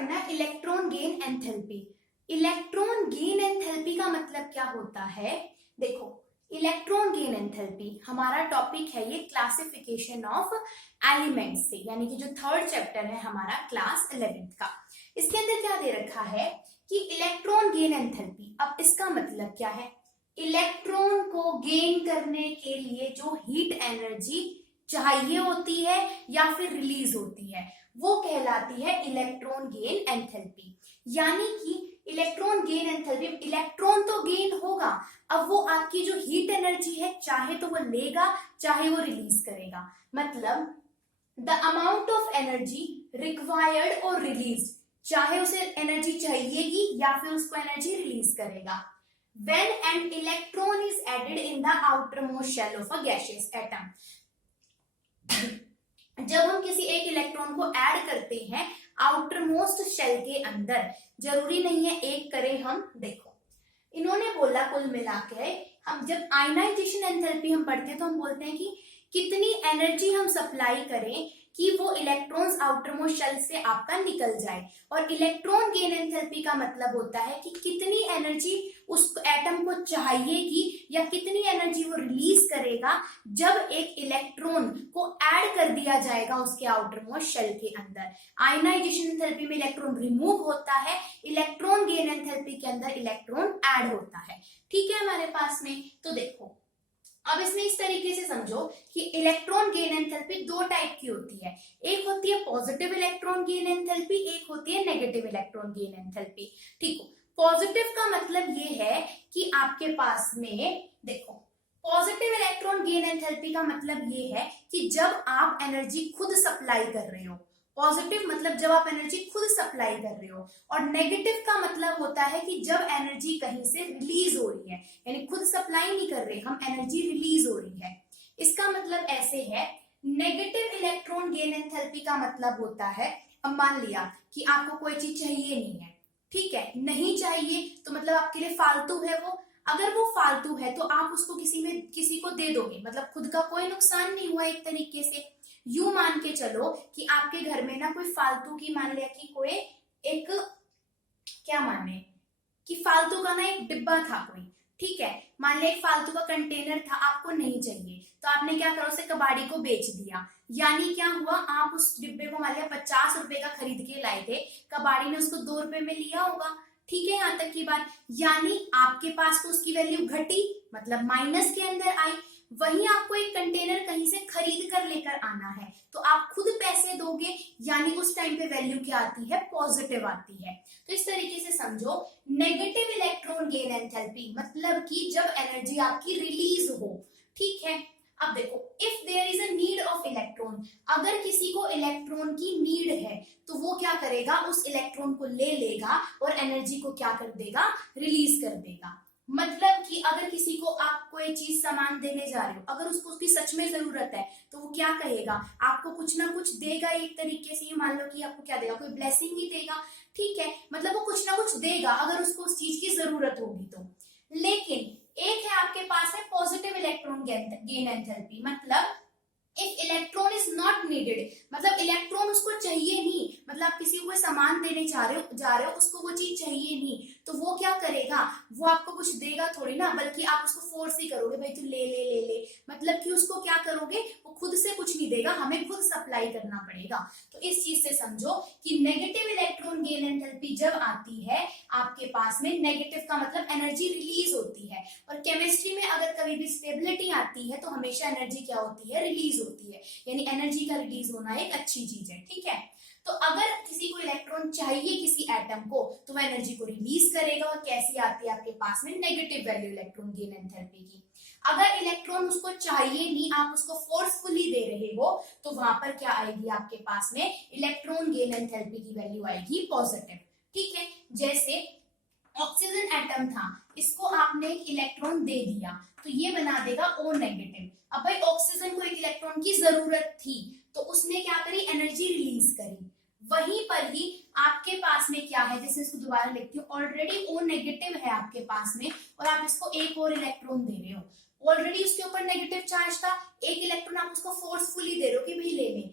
पढ़ना है electron gain enthalpy. Electron gain enthalpy का मतलब क्या होता है? देखो, इलेक्ट्रॉन गेन एंथैल्पी हमारा टॉपिक है, ये क्लासिफिकेशन ऑफ एलिमेंट्स से, यानी कि जो थर्ड चैप्टर है हमारा क्लास 11th का। इसके अंदर क्या दे रखा है कि इलेक्ट्रॉन गेन एंथैल्पी। अब इसका मतलब क्या है? इलेक्ट्रॉन को गेन करने के लिए जो हीट एनर्जी चाहिए होती है या फिर रिलीज होती है, वो कहलाती है इलेक्ट्रॉन गेन एंथैल्पी। यानी कि इलेक्ट्रॉन गेन एंथैल्पी, इलेक्ट्रॉन तो गेन होगा, अब वो आपकी जो हीट एनर्जी है चाहे तो वो लेगा चाहे वो रिलीज करेगा। मतलब the amount of energy required और रिलीज, चाहे उसे एनर्जी चाहिएगी या फिर उसको एनर्जी रिलीज करेगा। When an electron is added in the outermost shell of a gaseous atom, जब हम किसी एक इलेक्ट्रॉन को ऐड करते हैं आउटर मोस्ट शेल के अंदर, जरूरी नहीं है एक करें हम। देखो, इन्होंने बोला कुल मिला के, हम जब आयनाइजेशन एंथैल्पी हम पढ़ते हैं तो हम बोलते हैं कि कितनी एनर्जी हम सप्लाई करें कि वो इलेक्ट्रॉन्स आउटर मोस्ट शेल से आपका निकल जाए। और इलेक्ट्रॉन गेन एंथैल्पी का मतलब होता है कि कितनी एनर्जी उस एटम को चाहिएगी या कितनी एनर्जी वो रिलीज करेगा जब एक इलेक्ट्रॉन को ऐड कर दिया जाएगा उसके आउटर मोस्ट शेल के अंदर। आयनाइजेशन एंथैल्पी में इलेक्ट्रॉन रिमूव होता है, इलेक्ट्रॉन गेन एंथैल्पी के अंदर इलेक्ट्रॉन ऐड होता है। ठीक है हमारे पास में। तो देखो, अब इसमें इस तरीके से समझो कि इलेक्ट्रॉन गेन एंथैल्पी दो टाइप की होती है। एक होती है पॉजिटिव इलेक्ट्रॉन गेन एंथैल्पी, एक होती है नेगेटिव इलेक्ट्रॉन गेन एंथैल्पी। ठीक हो, पॉजिटिव का मतलब ये है कि आपके पास में, देखो, पॉजिटिव इलेक्ट्रॉन गेन एंथैल्पी का मतलब ये है कि जब आप एनर्जी खुद सप्लाई कर रहे हो। पॉजिटिव मतलब जब आप एनर्जी खुद सप्लाई कर रहे हो, और नेगेटिव का मतलब होता है कि जब एनर्जी कहीं से रिलीज हो रही है, यानी खुद सप्लाई नहीं कर रहे हम, एनर्जी रिलीज हो रही है। इसका मतलब ऐसे है, नेगेटिव इलेक्ट्रॉन गेन एंथैल्पी का मतलब होता है, अब मान लिया कि आपको कोई चीज चाहिए नहीं है, ठीक है, नहीं चाहिए तो मतलब आपके लिए फालतू है वो। अगर वो फालतू है तो आप उसको किसी को दे दोगे, मतलब खुद का कोई नुकसान नहीं हुआ एक तरीके से। यूं मान के चलो कि आपके घर में ना कोई फालतू की, मान लिया कि कोई एक, क्या माने कि फालतू का ना एक डिब्बा था कोई, ठीक है, मान लिया एक फालतू का कंटेनर था, आपको नहीं चाहिए तो आपने क्या करा, उसे कबाड़ी को बेच दिया। यानी क्या हुआ, आप उस डिब्बे को मान लिया 50 रुपए का खरीद के लाए थे, कबाड़ी ने उसको 2 रुपए में लिया होगा। ठीक है, यहां तक की बात। यानी आपके पास तो उसकी वैल्यू घटी, मतलब माइनस के अंदर आई। वहीं आपको एक कंटेनर कहीं से खरीद कर लेकर आना है तो आप खुद पैसे दोगे, यानी उस टाइम पे वैल्यू क्या आती है, पॉजिटिव आती है। तो इस तरीके से समझो, नेगेटिव इलेक्ट्रॉन गेन एंथैल्पी मतलब कि जब एनर्जी आपकी रिलीज हो। ठीक है, अब देखो, if there is a need of electron, अगर किसी को इलेक्ट्रॉन की नीड है तो वो क्या करेगा, उस इलेक्ट्रॉन को ले लेगा और एनर्जी को क्या कर देगा, रिलीज कर देगा। मतलब कि अगर किसी को आप कोई चीज सामान देने जा रहे हो, अगर उसको उसकी सच में जरूरत है तो वो क्या कहेगा, आपको कुछ ना कुछ देगा। एक तरीके से मान लो कि आपको क्या देगा, कोई ब्लेसिंग ही देगा। ठीक है, मतलब वो कुछ ना कुछ देगा अगर उसको उस चीज की जरूरत होगी तो। लेकिन एक है आपके पास है पॉजिटिव इलेक्ट्रॉन गेन एंथैल्पी, मतलब if electron is not needed, मतलब इलेक्ट्रॉन उसको चाहिए नहीं, मतलब आप किसी को सामान देने जा रहे हो उसको वो चीज चाहिए नहीं, तो वो क्या करेगा, वो आपको कुछ देगा थोड़ी ना, बल्कि आप उसको फोर्स ही करोगे, भाई तू ले ले ले ले। मतलब कि उसको क्या करोगे, वो खुद से कुछ नहीं देगा, हमें खुद सप्लाई करना पड़ेगा। तो इस चीज से समझो कि नेगेटिव इलेक्ट्रॉन गेन एंथैल्पी जब आती है आपके पास में, नेगेटिव का मतलब एनर्जी रिलीज होती है। और केमिस्ट्री में अगर कभी भी स्टेबिलिटी आती है तो हमेशा एनर्जी क्या होती है, रिलीज होती है, यानी एनर्जी का रिलीज होना एक अच्छी चीज है। ठीक है, तो अगर किसी को इलेक्ट्रॉन चाहिए किसी एटम को तो वह एनर्जी को रिलीज करेगा, और कैसी आती है आपके पास में, negative value electron gain enthalpy की। अगर इलेक्ट्रॉन उसको चाहिए नहीं, आप उसको फोर्सफुली दे रहे हो, तो वहां पर क्या आएगी आपके पास में, इलेक्ट्रॉन गेन एंथैल्पी की वैल्यू आएगी पॉजिटिव। ठीक है, जैसे ऑक्सीजन एटम था, इसको आपने एक इलेक्ट्रॉन दे दिया तो ये बना देगा O नेगेटिव। अब भाई ऑक्सीजन को एक इलेक्ट्रॉन की जरूरत थी तो उसने क्या करी, एनर्जी रिलीज करी। वहीं पर ही आपके पास में क्या है, जैसे इसको दोबारा लिखती हूँ, ऑलरेडी O नेगेटिव है आपके पास में और आप इसको एक और इलेक्ट्रॉन दे रहे हो, ऑलरेडी उसके ऊपर नेगेटिव चार्ज था, एक इलेक्ट्रॉन आप उसको फोर्सफुली दे रहे हो कि भाई ले ले,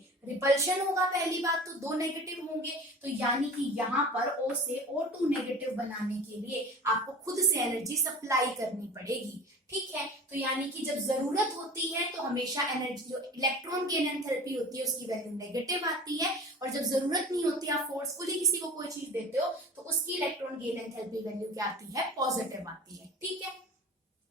रिपल्शन होगा पहली बात, तो 2 नेगेटिव होंगे, तो यानी कि यहाँ पर O से O2 नेगेटिव बनाने के लिए आपको खुद से एनर्जी सप्लाई करनी पड़ेगी। ठीक है, तो यानी कि जब जरूरत होती है तो हमेशा एनर्जी जो इलेक्ट्रॉन गेन एंथैल्पी होती है उसकी वैल्यू नेगेटिव आती है, और जब जरूरत नहीं होती, आप फोर्सफुली किसी को कोई चीज देते हो तो उसकी इलेक्ट्रॉन गेन एंथैल्पी वैल्यू क्या आती है, पॉजिटिव आती है। ठीक है,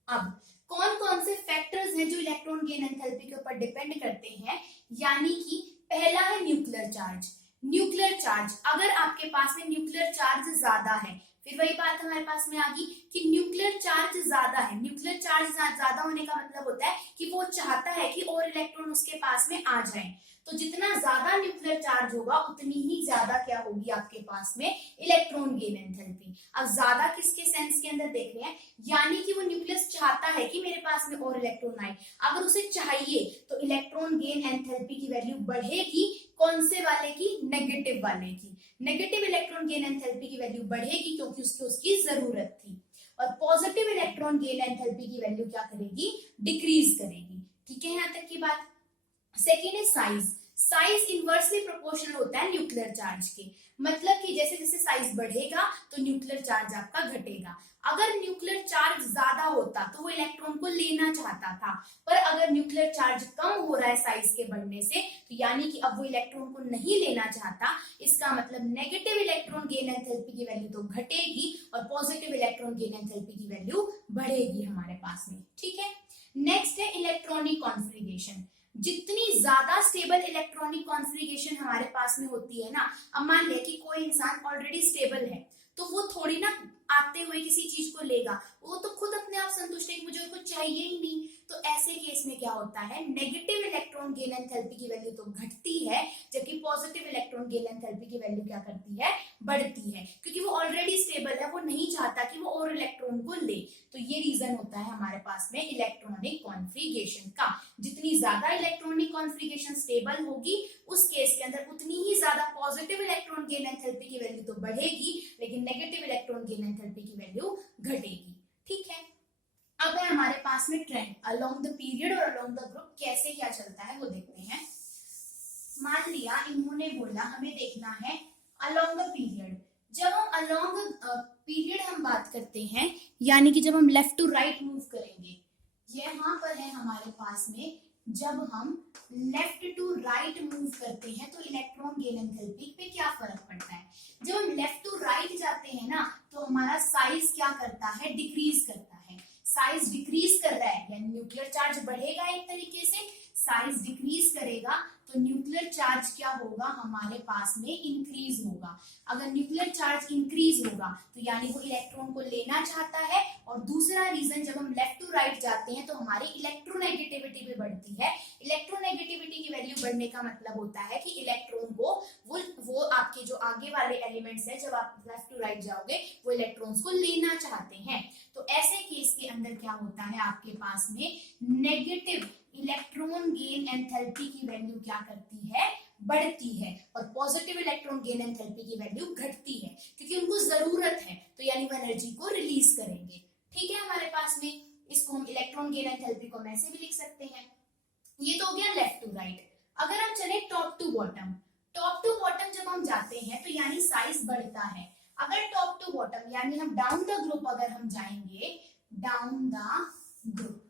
अब कौन कौन से फैक्टर्स हैं जो इलेक्ट्रॉन गेन एंथैल्पी के ऊपर डिपेंड करते हैं, यानी कि पहला है न्यूक्लियर चार्ज। न्यूक्लियर चार्ज, अगर आपके पास में न्यूक्लियर चार्ज ज्यादा है, फिर वही बात हमारे पास में आ गई कि न्यूक्लियर चार्ज ज्यादा है। न्यूक्लियर चार्ज ज्यादा होने का मतलब होता है कि वो चाहता है कि और इलेक्ट्रॉन उसके पास में आ जाए, तो जितना ज्यादा न्यूक्लियर चार्ज होगा उतनी ही ज्यादा क्या होगी आपके पास में इलेक्ट्रॉन गेन एंथैल्पी। अब ज्यादा किसके सेंस के अंदर देख रहे हैं, यानी कि वो न्यूक्लियस चाहता है कि मेरे पास में और इलेक्ट्रॉन आए, अगर उसे चाहिए तो इलेक्ट्रॉन गेन एंथैल्पी की वैल्यू बढ़ेगी, कौन से वाले की, नेगेटिव वाले की। नेगेटिव इलेक्ट्रॉन गेन एंथैल्पी की वैल्यू बढ़ेगी क्योंकि उसकी जरूरत थी, और पॉजिटिव इलेक्ट्रॉन गेन एंथैल्पी की वैल्यू क्या करेगी, डिक्रीज करेगी। ठीक है, यहां तक की बात। सेकेंड है साइज। साइज इनवर्सली प्रोपोर्शनल होता है न्यूक्लियर चार्ज के, मतलब कि जैसे जैसे साइज बढ़ेगा तो न्यूक्लियर चार्ज आपका घटेगा। अगर न्यूक्लियर चार्ज ज्यादा होता तो वो इलेक्ट्रॉन को लेना चाहता था, पर अगर न्यूक्लियर चार्ज कम हो रहा है साइज के बढ़ने से, तो यानी कि अब वो इलेक्ट्रॉन को नहीं लेना चाहता, इसका मतलब नेगेटिव इलेक्ट्रॉन गेन एंथैल्पी की वैल्यू तो घटेगी और पॉजिटिव इलेक्ट्रॉन गेन एंथैल्पी की वैल्यू बढ़ेगी हमारे पास में। ठीक है, नेक्स्ट है इलेक्ट्रॉनिक कॉन्फ़िगरेशन। जितनी ज्यादा स्टेबल इलेक्ट्रॉनिक कॉन्फ़िगरेशन हमारे पास में होती है ना, अब मान लिया कि कोई इंसान ऑलरेडी स्टेबल है, तो वो थोड़ी ना आते हुए किसी चीज को लेगा, वो तो खुद अपने आप संतुष्ट है कि मुझे कुछ चाहिए ही नहीं। तो ऐसे केस में क्या होता है, नेगेटिव इलेक्ट्रॉन गेन एंथैल्पी की वैल्यू तो घटती है, जबकि पॉजिटिव इलेक्ट्रॉन गेन एंथैल्पी की वैल्यू क्या करती है, बढ़ती है, क्योंकि वो ऑलरेडी स्टेबल है, वो नहीं चाहता कि वो और इलेक्ट्रॉन को ले। तो ये रीजन होता है हमारे पास में इलेक्ट्रॉनिक कॉन्फ़िगरेशन का। जितनी ज्यादा इलेक्ट्रॉनिक कॉन्फ़िगरेशन स्टेबल होगी, उस केस के अंदर उतनी ही ज्यादा पॉजिटिव इलेक्ट्रॉन गेन एंथैल्पी की वैल्यू तो बढ़ेगी, लेकिन नेगेटिव इलेक्ट्रॉन गेन एंथैल्पी की वैल्यू घटेगी। ठीक है, अब है हमारे पास में ट्रेंड अलोंग द पीरियड और अलोंग द ग्रुप, कैसे क्या चलता है वो देखते हैं। मान लिया इन्होंने बोला हमें देखना है अलोंग द पीरियड। जब हम अलोंग पीरियड हम बात करते हैं, यानी कि जब हम लेफ्ट टू राइट मूव करेंगे, यहाँ पर है हमारे पास में, जब हम लेफ्ट टू राइट मूव करते हैं तो इलेक्ट्रॉन गेन एंथैल्पी पे क्या फर्क पड़ता है। जब हम लेफ्ट टू राइट जाते हैं ना, तो हमारा साइज क्या करता है, डिक्रीज करता है। साइज डिक्रीज कर रहा है, यानी न्यूक्लियर चार्ज बढ़ेगा, एक तरीके से साइज डिक्रीज करेगा तो न्यूक्लियर चार्ज क्या होगा हमारे पास में, इंक्रीज होगा। अगर न्यूक्लियर चार्ज इंक्रीज होगा तो यानी वो इलेक्ट्रॉन को लेना चाहता है, और दूसरा रीजन, जब हम लेफ्ट टू राइट जाते हैं तो हमारी इलेक्ट्रोनेगेटिविटी भी बढ़ती है। इलेक्ट्रोनेगेटिविटी की वैल्यू बढ़ने का मतलब होता है कि इलेक्ट्रॉन को वो आपके जो आगे वाले एलिमेंट्स हैं, जब आप लेफ्ट टू राइट जाओगे, वो इलेक्ट्रॉन्स को लेना चाहते हैं। तो ऐसे केस के अंदर क्या होता है आपके पास में, नेगेटिव इलेक्ट्रॉन गेन एंथैल्पी की वैल्यू क्या करती है, बढ़ती है, और पॉजिटिव इलेक्ट्रॉन गेन एंथैल्पी की वैल्यू घटती है, क्योंकि उनको जरूरत है, तो यानी वो एनर्जी को रिलीज करेंगे। ठीक है, हमारे पास में इसको हम इलेक्ट्रॉन गेन एंथैल्पी को हम ऐसे भी लिख सकते हैं। ये तो हो गया लेफ्ट टू राइट। अगर हम चले top to bottom, top to bottom जब हम जाते हैं तो यानी साइज बढ़ता है। अगर टॉप टू बॉटम यानी हम डाउन द ग्रुप अगर हम जाएंगे, डाउन द ग्रुप,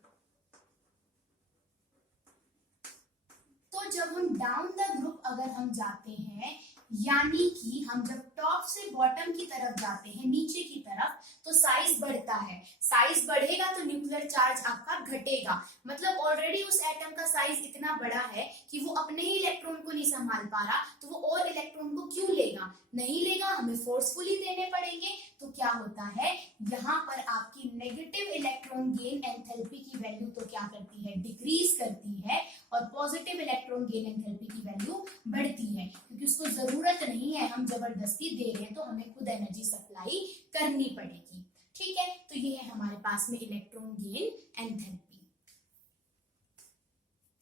तो जब हम डाउन द ग्रुप अगर हम जाते हैं, यानी कि हम जब टॉप से बॉटम की तरफ जाते हैं, नीचे की तरफ, तो साइज बढ़ता है। साइज बढ़ेगा तो न्यूक्लियर चार्ज आपका घटेगा, मतलब ऑलरेडी उस एटम का साइज इतना बड़ा है कि वो अपने ही इलेक्ट्रॉन को नहीं संभाल पा रहा, तो वो और इलेक्ट्रॉन को क्यों लेगा, नहीं लेगा, हमें फोर्सफुली देने पड़ेंगे। तो क्या होता है, यहाँ पर आपकी नेगेटिव इलेक्ट्रॉन गेन एंथैल्पी की वैल्यू तो क्या करती है, डिक्रीज करती है, और पॉजिटिव इलेक्ट्रॉन गेन एंथैल्पी की वैल्यू बढ़ती है, क्योंकि उसको जरूरत नहीं है, हम जबरदस्ती दे रहे हैं, तो हमें खुद एनर्जी सप्लाई करनी पड़ेगी। ठीक है, तो ये है हमारे पास में इलेक्ट्रॉन गेन एंथैल्पी।